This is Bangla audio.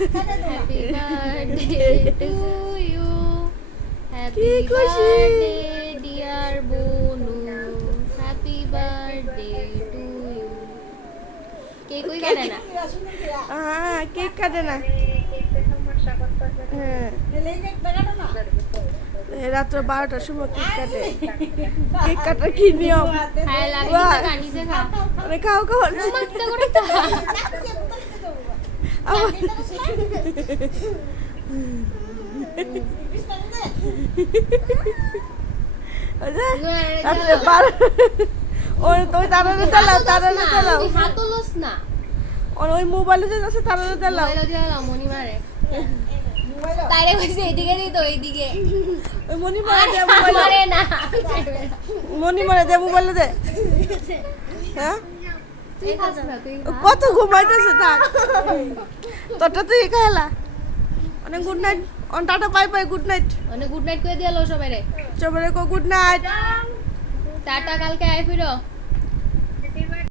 Happy birthday to you, happy birthday dear বনু, happy birthday to you. Cake কই কাটে না? হ্যাঁ কেক কাটে না। হ্যাঁ রাত্র 12টার সময় কেক কাটে। কেক কাটার কি নিয়ম? হ্যাঁ লাগে বাহ। না, নিজে খা। মানে খাও খাও মাত্তা করে তা। রাত্রে 12 ওই তুই তাড়াতাড়ি চালাও তাড়াতাড়ি চালাও। তুই হাতও লস না। ওই মোবাইলে যে আছে তাড়াতাড়ি চালাও। মোবাইল দিয়ে লাও মনি মারে। তাইরে কইছে এদিকে দি তো এইদিকে। ওই মনি মারে দে মোবাইল। মারে না। মনি মারে দে মোবাইল দে। হ্যাঁ তুই খাস না তুই খা। কত ঘুমাইতেছে থাক। তোরটা তুই খাইলা। অনেক good night. On tata bye bye good night. অনেক গুড নাইট কই দিয়ালো সবাইরে। সবাই কো গুড নাইট। টাটা, কালকে আই ফিরো।